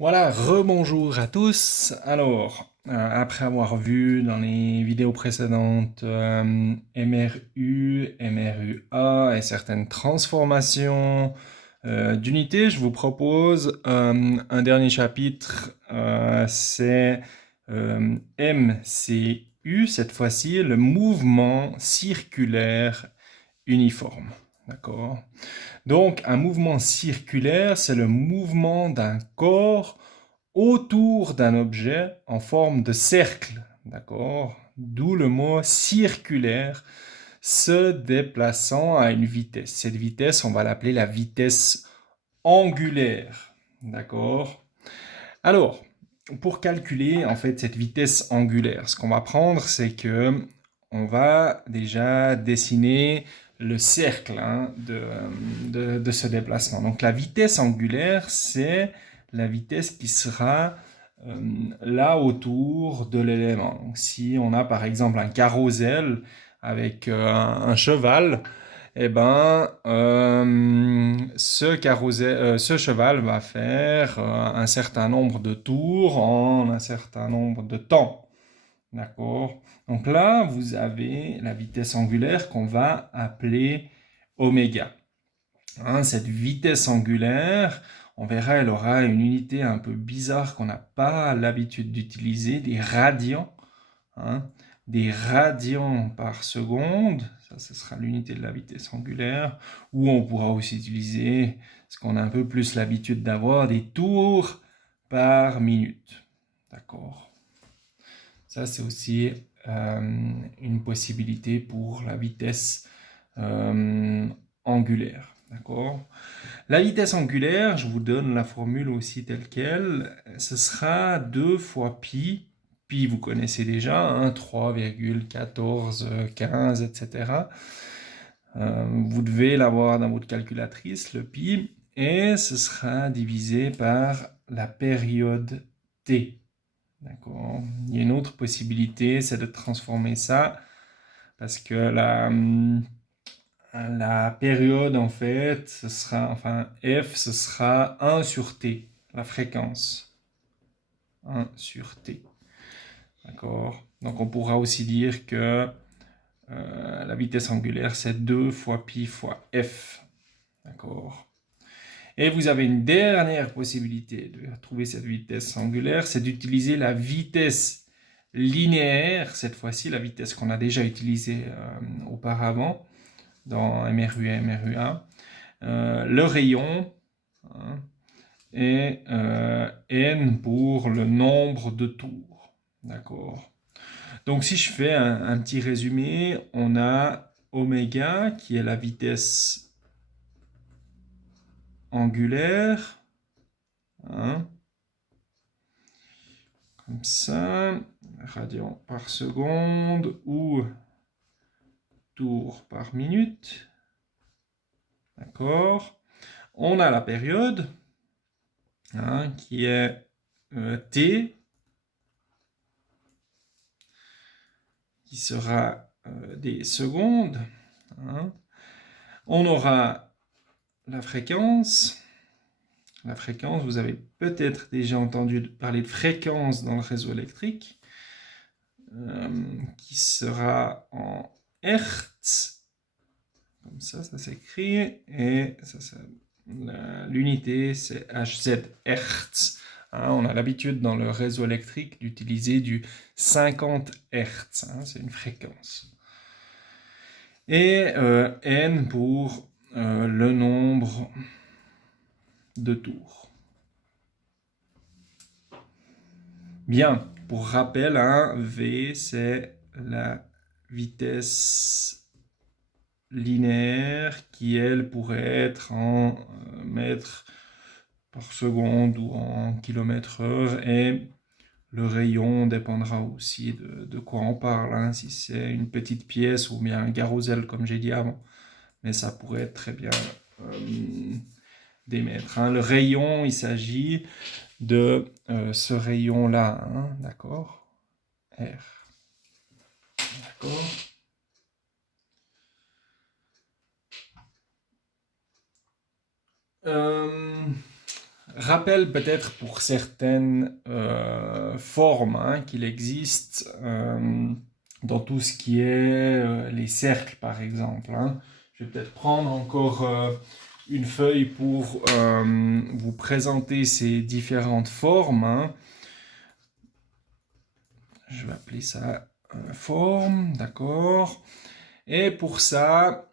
Voilà, rebonjour à tous. Alors, après avoir vu dans les vidéos précédentes MRU, MRUA et certaines transformations d'unités, je vous propose un dernier chapitre, c'est MCU, cette fois-ci, le mouvement circulaire uniforme. D'accord? Donc, un mouvement circulaire, c'est le mouvement d'un corps autour d'un objet en forme de cercle. D'accord? D'où le mot circulaire, se déplaçant à une vitesse. Cette vitesse, on va l'appeler la vitesse angulaire. D'accord? Alors, pour calculer en fait cette vitesse angulaire, ce qu'on va prendre, c'est que on va déjà dessiner le cercle de ce déplacement. Donc la vitesse angulaire, c'est la vitesse qui sera là autour de l'élément. Donc si on a par exemple un carrousel avec un cheval, eh ben, ce cheval va faire un certain nombre de tours en un certain nombre de temps. D'accord? Donc là, vous avez la vitesse angulaire qu'on va appeler oméga. Hein, cette vitesse angulaire, on verra, elle aura une unité un peu bizarre qu'on n'a pas l'habitude d'utiliser, des radians. Hein, des radians par seconde, ça ce sera l'unité de la vitesse angulaire, ou on pourra aussi utiliser ce qu'on a un peu plus l'habitude d'avoir, des tours par minute. D'accord? Ça c'est aussi une possibilité pour la vitesse angulaire. D'accord? La vitesse angulaire, je vous donne la formule aussi telle quelle, ce sera 2 fois pi. Pi, vous connaissez déjà, hein, 3,1415, etc. Vous devez l'avoir dans votre calculatrice, le pi, et ce sera divisé par la période t. D'accord? Il y a une autre possibilité, c'est de transformer ça, parce que la période, en fait, ce sera, enfin, F, ce sera 1 sur T, la fréquence. 1 sur T. D'accord? Donc, on pourra aussi dire que la vitesse angulaire, c'est 2 fois pi fois F. D'accord? Et vous avez une dernière possibilité de trouver cette vitesse angulaire, c'est d'utiliser la vitesse linéaire, cette fois-ci, la vitesse qu'on a déjà utilisée auparavant dans MRU et MRUA. Le rayon, hein, et n pour le nombre de tours. D'accord? Donc si je fais un petit résumé, on a oméga qui est la vitesse angulaire, hein, comme ça, radians par seconde ou tours par minute. D'accord? On a la période, hein, qui est t, qui sera des secondes. Hein. On aura la fréquence. La fréquence, vous avez peut-être déjà entendu parler de fréquence dans le réseau électrique, qui sera en Hertz. Comme ça s'écrit. Et l'unité, c'est Hz, Hertz. Hein, on a l'habitude dans le réseau électrique d'utiliser du 50 Hertz. Hein, c'est une fréquence. Et n pour le nombre de tours. Bien, pour rappel, hein, v c'est la vitesse linéaire qui, elle, pourrait être en mètres par seconde ou en kilomètres heure, et le rayon dépendra aussi de quoi on parle, hein, si c'est une petite pièce ou bien un carrousel comme j'ai dit avant, mais ça pourrait être très bien des mètres. Hein. Le rayon, il s'agit de ce rayon-là, hein, d'accord? R. D'accord? Euh, rappel peut-être pour certaines formes hein, qu'il existe dans tout ce qui est les cercles par exemple. Hein. Je vais peut-être prendre encore une feuille pour vous présenter ces différentes formes. Hein. Je vais appeler ça forme, d'accord. Et pour ça,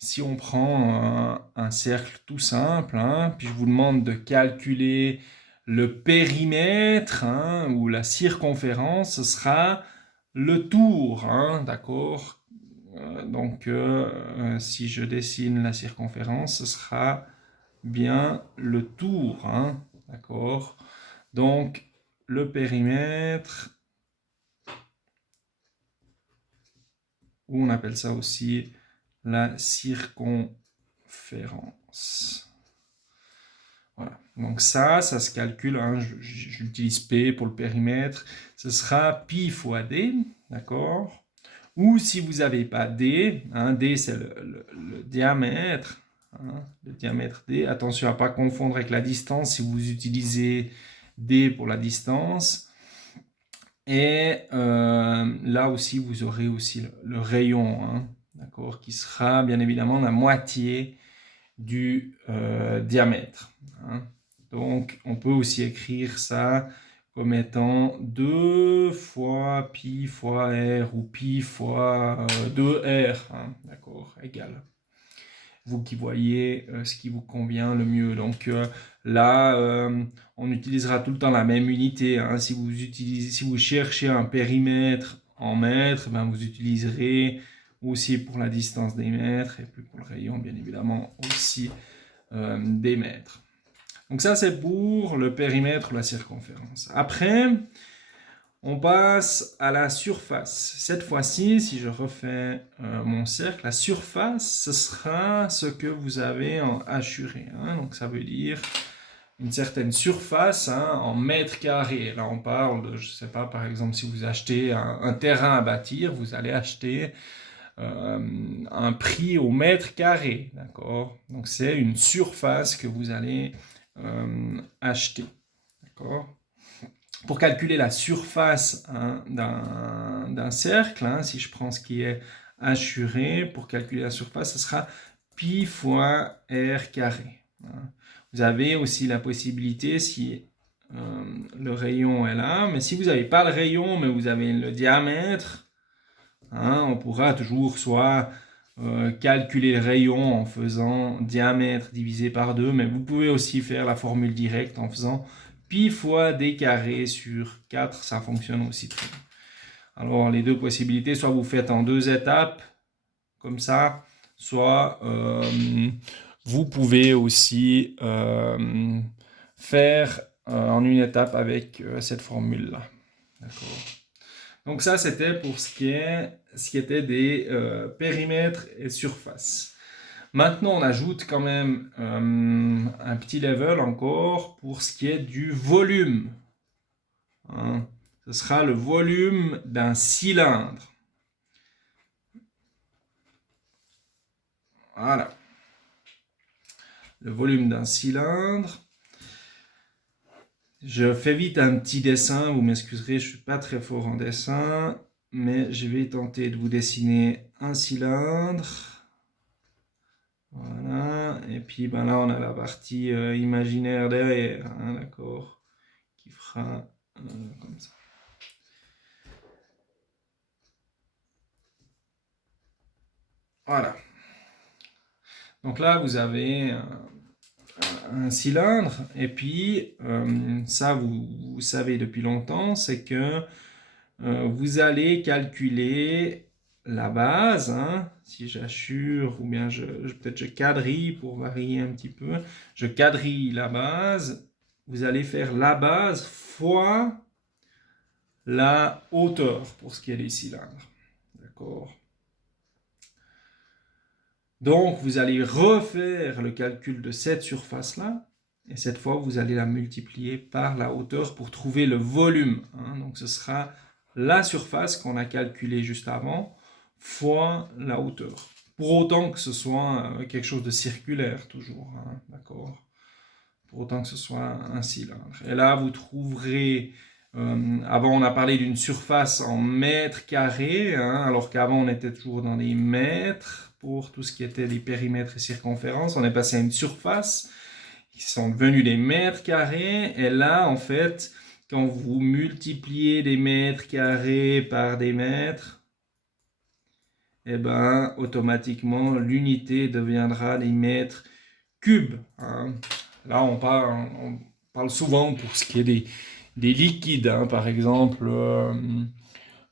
si on prend un cercle tout simple, hein, puis je vous demande de calculer le périmètre hein, ou la circonférence, ce sera le tour, hein, d'accord. Donc, si je dessine la circonférence, ce sera bien le tour, hein, d'accord. Donc, le périmètre, ou on appelle ça aussi la circonférence. Voilà. Donc ça se calcule, hein, j'utilise P pour le périmètre, ce sera pi fois D, d'accord? Ou si vous n'avez pas D, hein, D c'est le diamètre, hein, le diamètre D, attention à ne pas confondre avec la distance si vous utilisez D pour la distance. Et là aussi, vous aurez aussi le rayon, hein, d'accord, qui sera bien évidemment la moitié du diamètre. Hein. Donc, on peut aussi écrire ça comme étant 2 fois pi fois r ou pi fois 2r, hein, d'accord, égal. Vous qui voyez ce qui vous convient le mieux. Donc là, on utilisera tout le temps la même unité. Hein. Si vous cherchez un périmètre en mètres, ben vous utiliserez aussi pour la distance des mètres et puis pour le rayon, bien évidemment, aussi des mètres. Donc ça, c'est pour le périmètre ou la circonférence. Après, on passe à la surface. Cette fois-ci, si je refais mon cercle, la surface, ce sera ce que vous avez en hachuré. Hein. Donc ça veut dire une certaine surface hein, en mètres carrés. Là, on parle de, je ne sais pas, par exemple, si vous achetez un terrain à bâtir, vous allez acheter un prix au mètre carré. D'accord. Donc c'est une surface que vous allez acheter. D'accord. Pour calculer la surface hein, d'un cercle, hein, si je prends ce qui est hachuré, pour calculer la surface, ce sera pi fois r carré. Hein. Vous avez aussi la possibilité, si le rayon est là, mais si vous n'avez pas le rayon, mais vous avez le diamètre, hein, on pourra toujours soit calculer le rayon en faisant diamètre divisé par 2, mais vous pouvez aussi faire la formule directe en faisant pi fois d carré sur 4, ça fonctionne aussi très bien. Alors les deux possibilités, soit vous faites en 2 étapes, comme ça, soit vous pouvez aussi faire en une étape avec cette formule-là. D'accord. Donc ça, c'était pour ce qui était des périmètres et surfaces. Maintenant, on ajoute quand même un petit level encore pour ce qui est du volume. Hein. Ce sera le volume d'un cylindre. Voilà. Le volume d'un cylindre. Je fais vite un petit dessin, vous m'excuserez, je ne suis pas très fort en dessin, mais je vais tenter de vous dessiner un cylindre. Voilà, et puis ben là on a la partie imaginaire derrière, hein, d'accord, qui fera comme ça. Voilà. Donc là vous avez un cylindre, et puis ça vous savez depuis longtemps, c'est que vous allez calculer la base, hein, si j'assure, ou bien peut-être je quadrille pour varier un petit peu, je quadrille la base, vous allez faire la base fois la hauteur pour ce qui est des cylindres. D'accord. Donc, vous allez refaire le calcul de cette surface-là, et cette fois, vous allez la multiplier par la hauteur pour trouver le volume. Hein. Donc, ce sera la surface qu'on a calculée juste avant, fois la hauteur. Pour autant que ce soit quelque chose de circulaire, toujours. Hein. D'accord. pour autant que ce soit un cylindre. Et là, vous trouverez, avant on a parlé d'une surface en mètres carrés, hein, alors qu'avant on était toujours dans les mètres pour tout ce qui était les périmètres et circonférences. On est passé à une surface, qui sont devenus des mètres carrés, et là, en fait, quand vous multipliez des mètres carrés par des mètres, eh ben, automatiquement, l'unité deviendra des mètres cubes, hein. Là, on parle souvent pour ce qui est des liquides, hein. Par exemple,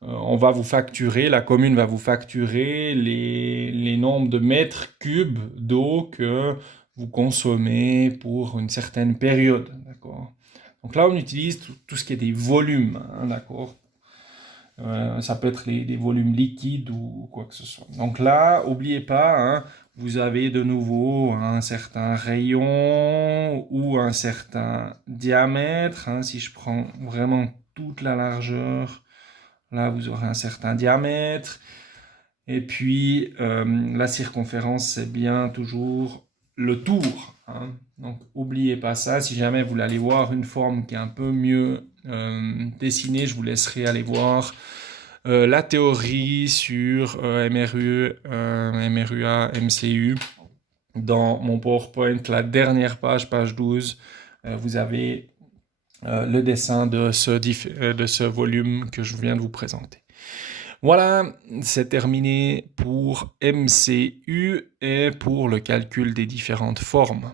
on va vous facturer, la commune va vous facturer les nombres de mètres cubes d'eau que vous consommez pour une certaine période, d'accord? Donc là, on utilise tout ce qui est des volumes, hein, d'accord? Ça peut être des volumes liquides ou quoi que ce soit. Donc là, n'oubliez pas, hein, vous avez de nouveau un certain rayon ou un certain diamètre, hein. Si je prends vraiment toute la largeur, là, vous aurez un certain diamètre. Et puis, la circonférence, c'est bien toujours le tour, hein. Donc, n'oubliez pas ça. Si jamais vous voulez voir une forme qui est un peu mieux dessinée, je vous laisserai aller voir la théorie sur MRU, MRUA, MCU. Dans mon PowerPoint, la dernière page, page 12, vous avez le dessin de ce volume que je viens de vous présenter. Voilà, c'est terminé pour MCU et pour le calcul des différentes formes.